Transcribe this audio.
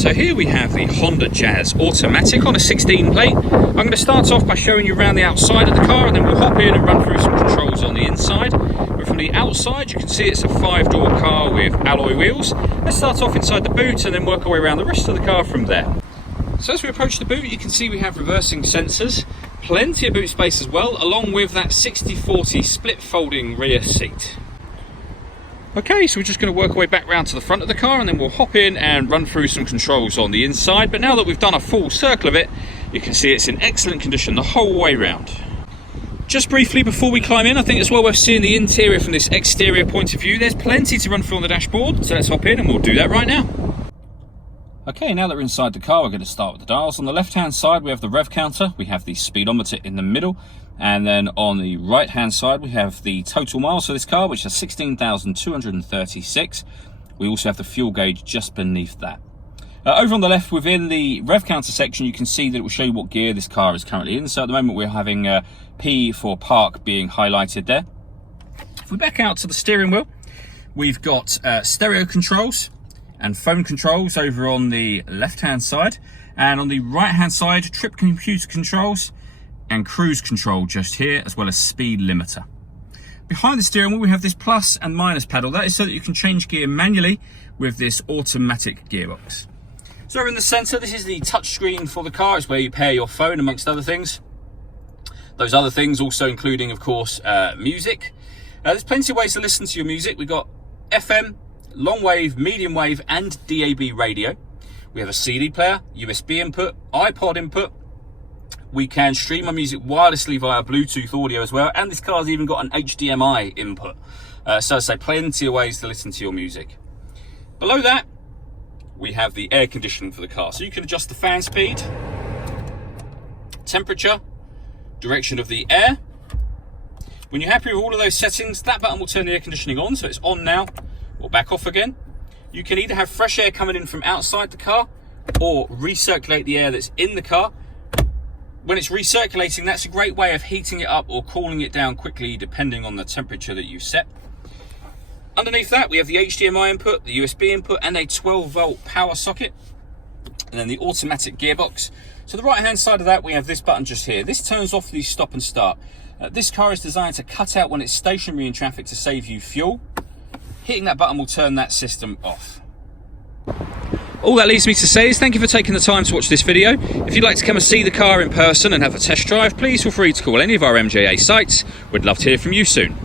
So here we have the Honda Jazz Automatic on a 16 plate. I'm going to start off by showing you around the outside of the car, and then we'll hop in and run through some controls on the inside. But from the outside you can see it's a 5-door car with alloy wheels. Let's start off inside the boot and then work our way around the rest of the car from there. So as we approach the boot, you can see we have reversing sensors, plenty of boot space as well, along with that 60/40 split folding rear seat. Okay, so we're just going to work our way back round to the front of the car and then we'll hop in and run through some controls on the inside. But now that we've done a full circle of it, you can see it's in excellent condition the whole way round. Just briefly before we climb in, I think it's well worth seeing the interior from this exterior point of view. There's plenty to run through on the dashboard, so let's hop in and we'll do that right now. Okay, now that we're inside the car, we're going to start with the dials. On the left-hand side, we have the rev counter, we have the speedometer in the middle, and then on the right-hand side, we have the total miles for this car, which is 16,236. We also have the fuel gauge just beneath that. Over on the left, within the rev counter section, you can see that it will show you what gear this car is currently in. So at the moment, we're having P for park being highlighted there. If we back out to the steering wheel, we've got stereo controls and phone controls over on the left-hand side, and on the right-hand side, trip computer controls and cruise control just here, as well as speed limiter. Behind the steering wheel, we have this plus and minus pedal. That is so that you can change gear manually with this automatic gearbox. So in the center, this is the touch screen for the car. It's where you pair your phone, amongst other things. Those other things also including, of course, music. There's plenty of ways to listen to your music. We've got FM, long wave, medium wave, and DAB radio. We have a CD player, USB input, iPod input. We can stream our music wirelessly via Bluetooth audio as well, and this car's even got an HDMI input. So I say plenty of ways to listen to your music. Below that, we have the air conditioning for the car. So you can adjust the fan speed, temperature, direction of the air. When you're happy with all of those settings, that button will turn the air conditioning on, so it's on now, or back off again. You can either have fresh air coming in from outside the car or recirculate the air that's in the car. When it's recirculating, that's a great way of heating it up or cooling it down quickly depending on the temperature that you set. Underneath that, we have the HDMI input, the USB input, and a 12-volt power socket, and then the automatic gearbox. So the right-hand side of that, we have this button just here. This turns off the stop and start. This car is designed to cut out when it's stationary in traffic to save you fuel. Hitting that button will turn that system off. All that leaves me to say is thank you for taking the time to watch this video. If you'd like to come and see the car in person and have a test drive, please feel free to call any of our MJA sites. We'd love to hear from you soon.